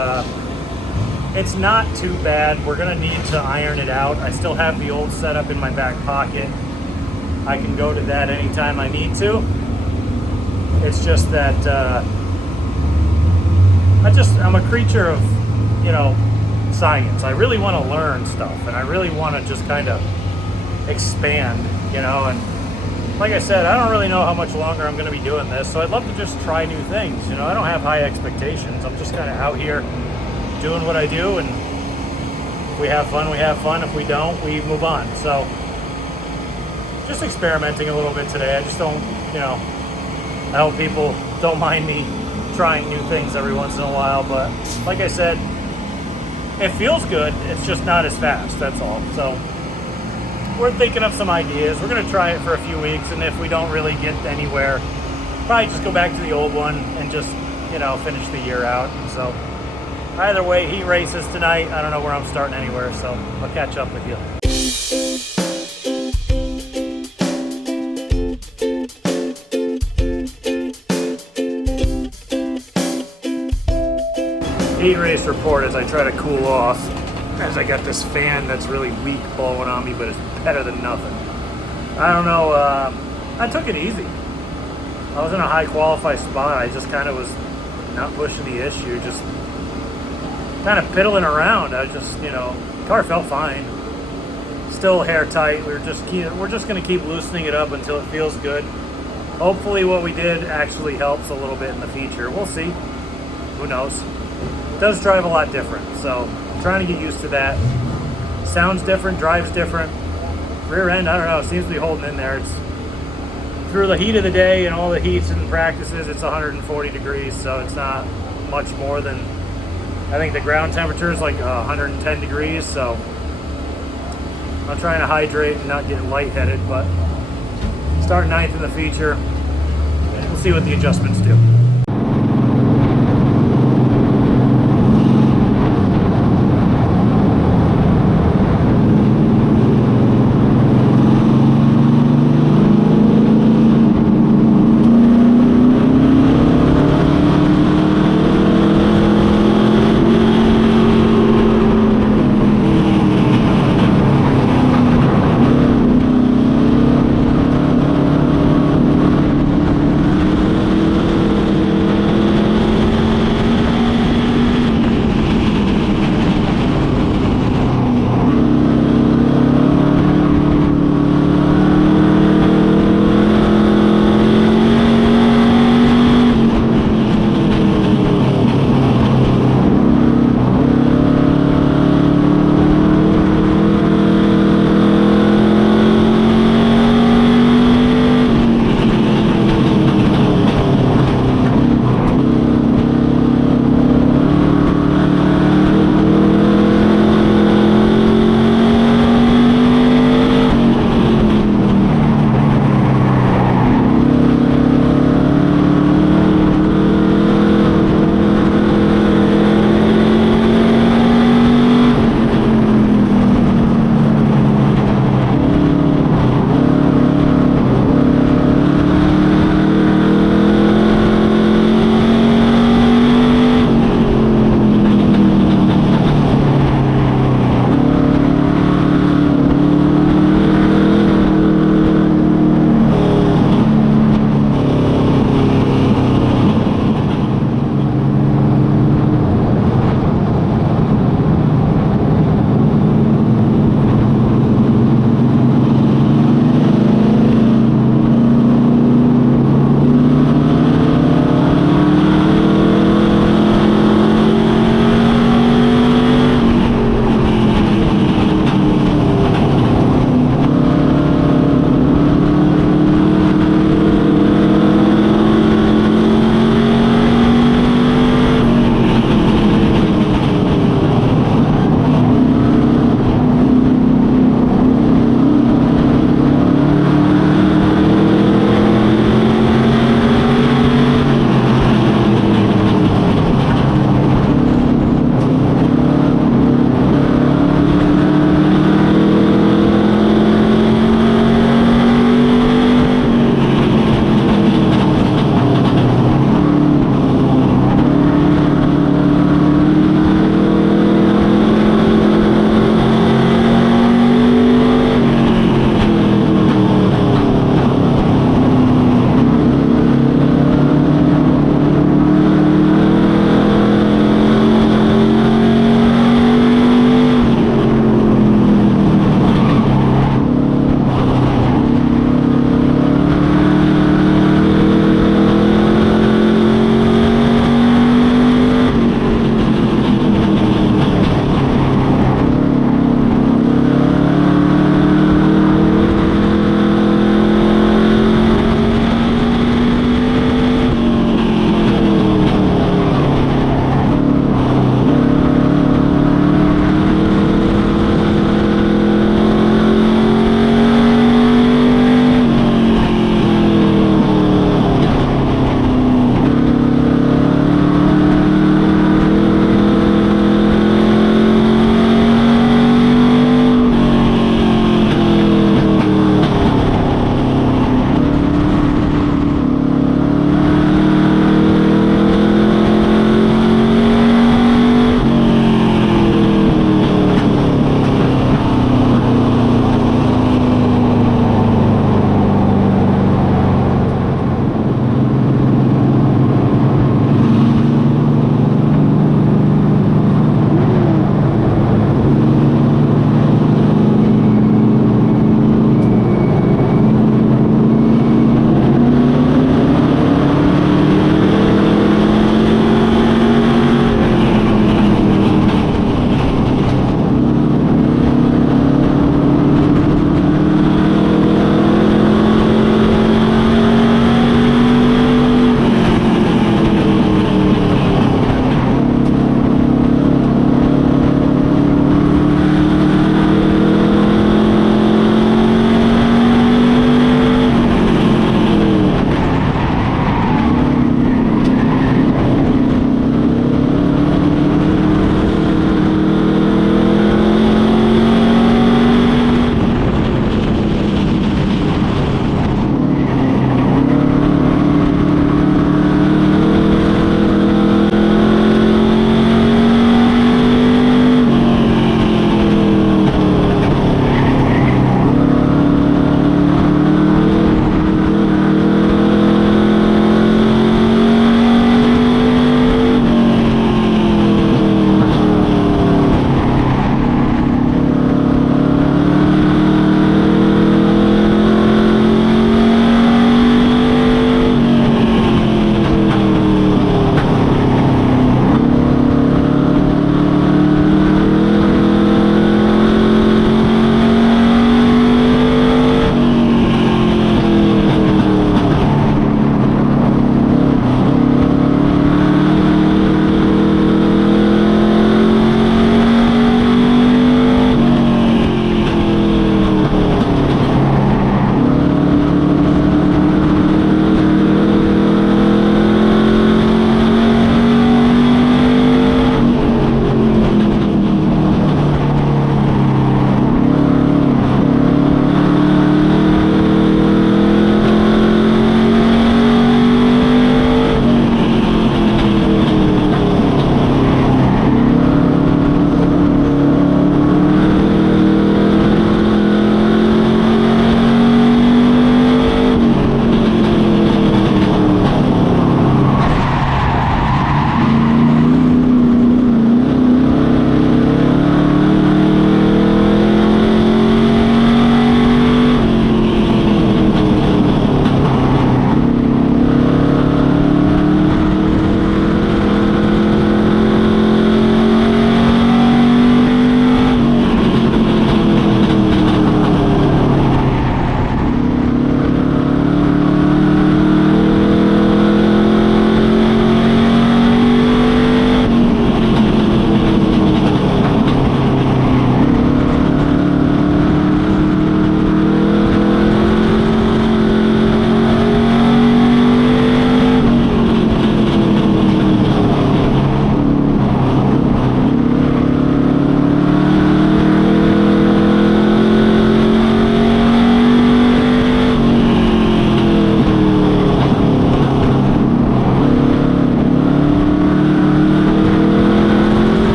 it's not too bad. We're gonna need to iron it out. I still have the old setup in my back pocket. I can go to that anytime I need to. It's just that I'm a creature of, you know, science. I really want to learn stuff, and I really want to just kind of expand, you know. And like I said, I don't really know how much longer I'm going to be doing this, so I'd love to just try new things. You know, I don't have high expectations. I'm just kind of out here doing what I do, and if we have fun, we have fun. If we don't, we move on. So just experimenting a little bit today. I just don't, you know, I hope people don't mind me trying new things every once in a while, but like I said, it feels good. It's just not as fast, that's all. So we're thinking of some ideas. We're gonna try it for a few weeks, and if we don't really get anywhere, probably just go back to the old one and just, you know, finish the year out. So either way, heat races tonight. I don't know where I'm starting anywhere, so I'll catch up with you. Heat race report as I try to cool off, as I got this fan that's really weak blowing on me, but it's better than nothing. I don't know, I took it easy. I was in a high qualify spot. I just kind of was not pushing the issue, just kind of piddling around. I just, you know, car felt fine. Still hair tight. We're just going to keep loosening it up until it feels good. Hopefully what we did actually helps a little bit in the feature. We'll see. Who knows? does drive a lot different. So I'm trying to get used to that. Sounds different, drives different. Rear end, I don't know, it seems to be holding in there. It's through the heat of the day and all the heats and practices, it's 140 degrees, so it's not much more than, I think the ground temperature is like 110 degrees, so I'm trying to hydrate and not get lightheaded, but start ninth in the feature. We'll see what the adjustments do.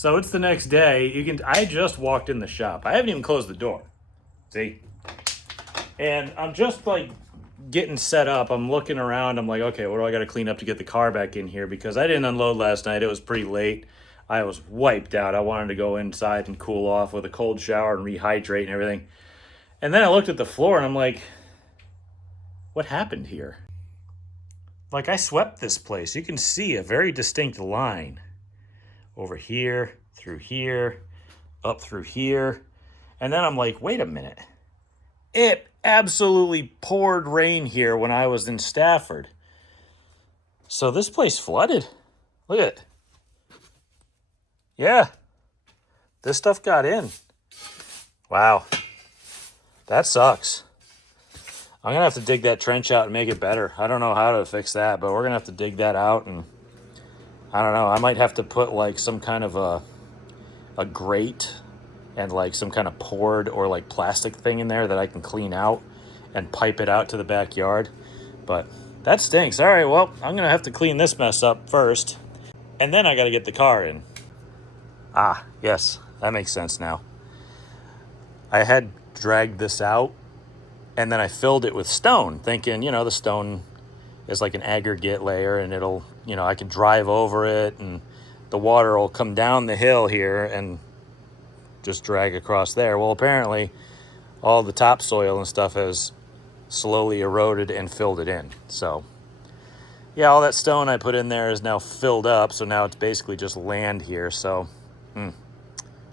So it's the next day. I just walked in the shop. I haven't even closed the door. See? And I'm just like getting set up. I'm looking around. I'm like, okay, what do I got to clean up to get the car back in here? Because I didn't unload last night. It was pretty late. I was wiped out. I wanted to go inside and cool off with a cold shower and rehydrate and everything. And then I looked at the floor and I'm like, what happened here? Like, I swept this place. You can see a very distinct line over here, up through here. And then I'm like, wait a minute. It absolutely poured rain here when I was in Stafford. So this place flooded. Look at it. Yeah. This stuff got in. Wow. That sucks. I'm going to have to dig that trench out and make it better. I don't know how to fix that, but we're going to have to dig that out. And I don't know. I might have to put like some kind of a grate and like some kind of poured or like plastic thing in there that I can clean out and pipe it out to the backyard. But that stinks. All right, well, I'm going to have to clean this mess up first. And then I got to get the car in. Ah, yes, that makes sense now. I had dragged this out and then I filled it with stone, thinking, you know, the stone is like an aggregate layer and it'll, you know, I can drive over it and the water will come down the hill here and just drag across there. Well, apparently all the topsoil and stuff has slowly eroded and filled it in. So yeah, all that stone I put in there is now filled up. So now it's basically just land here. So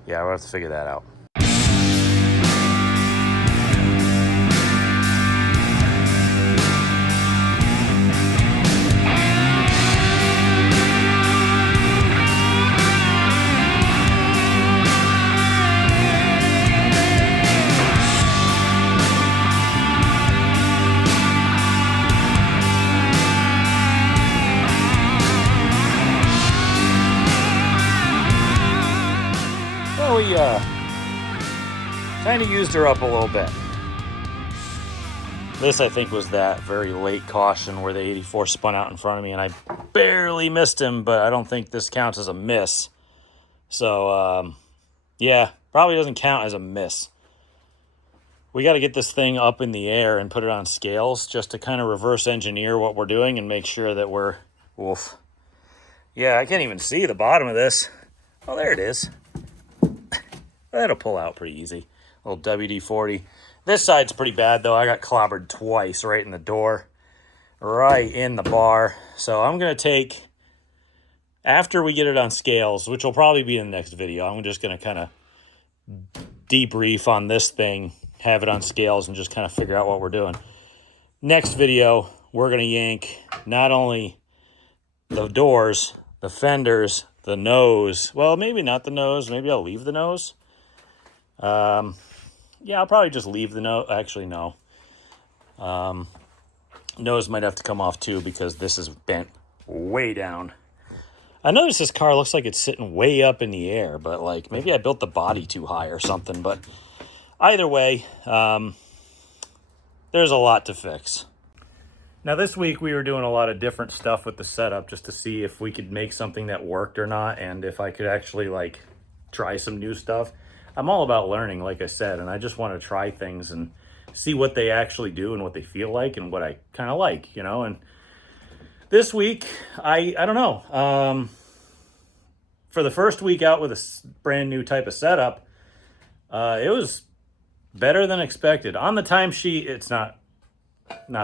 yeah, we'll have to figure that out. We kind of used her up a little bit. This, I think, was that very late caution where the 84 spun out in front of me and I barely missed him, but I don't think this counts as a miss. So, yeah, probably doesn't count as a miss. We got to get this thing up in the air and put it on scales just to kind of reverse engineer what we're doing and make sure that we're, oof. Yeah, I can't even see the bottom of this. Oh, there it is. That'll pull out pretty easy. A little WD-40. This side's pretty bad, though. I got clobbered twice right in the door. Right in the bar. So I'm going to take, after we get it on scales, which will probably be in the next video, I'm just going to kind of debrief on this thing, have it on scales, and just kind of figure out what we're doing. Next video, we're going to yank not only the doors, the fenders, the nose. Well, maybe not the nose. Maybe I'll leave the nose. Yeah, I'll probably just leave the nose. Actually, no. Nose might have to come off too because this is bent way down. I noticed this car looks like it's sitting way up in the air, but like maybe I built the body too high or something. But either way, there's a lot to fix. Now this week we were doing a lot of different stuff with the setup just to see if we could make something that worked or not, and if I could actually like try some new stuff. I'm all about learning, like I said, and I just want to try things and see what they actually do and what they feel like and what I kind of like, you know. And this week, I don't know. For the first week out with a brand new type of setup, it was better than expected. On the timesheet, it's not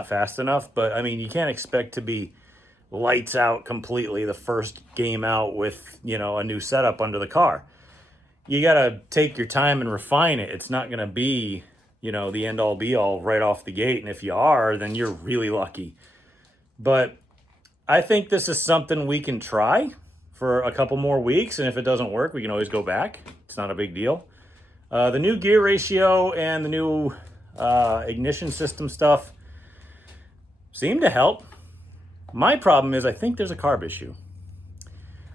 fast enough, but I mean, you can't expect to be lights out completely the first game out with, you know, a new setup under the car. You got to take your time and refine it. It's not going to be, you know, the end all be all right off the gate. And if you are, then you're really lucky. But I think this is something we can try for a couple more weeks. And if it doesn't work, we can always go back. It's not a big deal. The new gear ratio and the new ignition system stuff seem to help. My problem is I think there's a carb issue.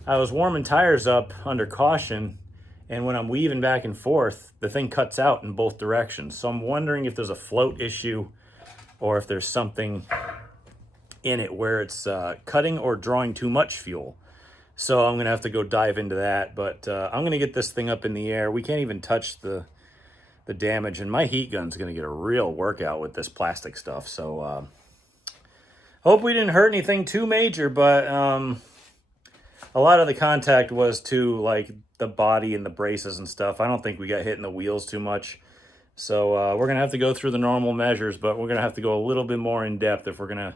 I was warming tires up under caution, and when I'm weaving back and forth, the thing cuts out in both directions. So I'm wondering if there's a float issue or if there's something in it where it's cutting or drawing too much fuel. So I'm going to have to go dive into that. But I'm going to get this thing up in the air. We can't even touch the damage. And my heat gun's going to get a real workout with this plastic stuff. So hope we didn't hurt anything too major. But a lot of the contact was to like the body and the braces and stuff. I don't think we got hit in the wheels too much. So we're going to have to go through the normal measures. But we're going to have to go a little bit more in depth if we're going to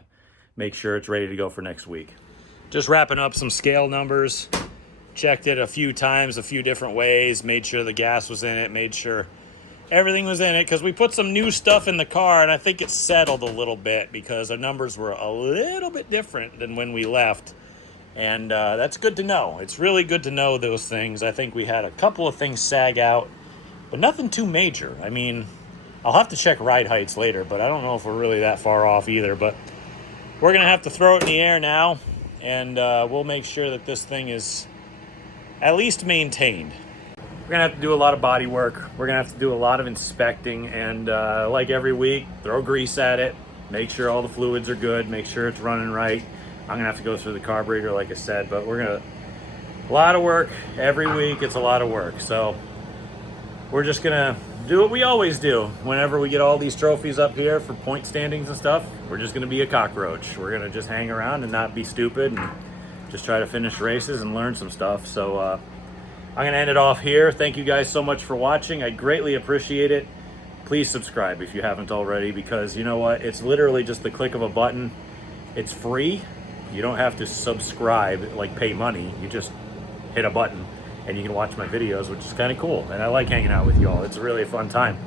make sure it's ready to go for next week. Just wrapping up some scale numbers. Checked it a few times, a few different ways. Made sure the gas was in it. Made sure everything was in it. Because we put some new stuff in the car. And I think it settled a little bit. Because our numbers were a little bit different than when we left. And that's good to know. It's really good to know those things. I think we had a couple of things sag out. But nothing too major. I mean, I'll have to check ride heights later. But I don't know if we're really that far off either. But we're going to have to throw it in the air now. And we'll make sure that this thing is at least maintained. We're going to have to do a lot of body work. We're going to have to do a lot of inspecting. And like every week, throw grease at it. Make sure all the fluids are good. Make sure it's running right. I'm going to have to go through the carburetor, like I said. But we're going to... A lot of work. Every week, it's a lot of work. So we're just going to do what we always do. Whenever we get all these trophies up here for point standings and stuff, we're just going to be a cockroach. We're going to just hang around and not be stupid and just try to finish races and learn some stuff. So I'm going to end it off here. Thank you guys so much for watching. I greatly appreciate it. Please subscribe if you haven't already, because you know what? It's literally just the click of a button. It's free. You don't have to subscribe, like pay money. You just hit a button and you can watch my videos, which is kind of cool. And I like hanging out with you all. It's really a fun time.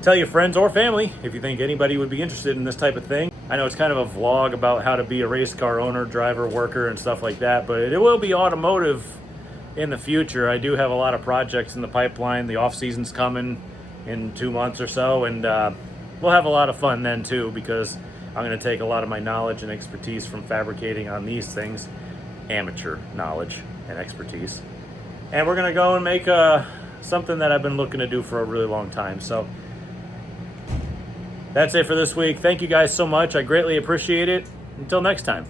Tell your friends or family if you think anybody would be interested in this type of thing. I know it's kind of a vlog about how to be a race car owner, driver, worker, and stuff like that, but it will be automotive in the future. I do have a lot of projects in the pipeline. The off season's coming in 2 months or so, and we'll have a lot of fun then too, because I'm going to take a lot of my knowledge and expertise from fabricating on these things, amateur knowledge and expertise, and we're going to go and make something that I've been looking to do for a really long time. So that's it for this week. Thank you guys so much. I greatly appreciate it. Until next time.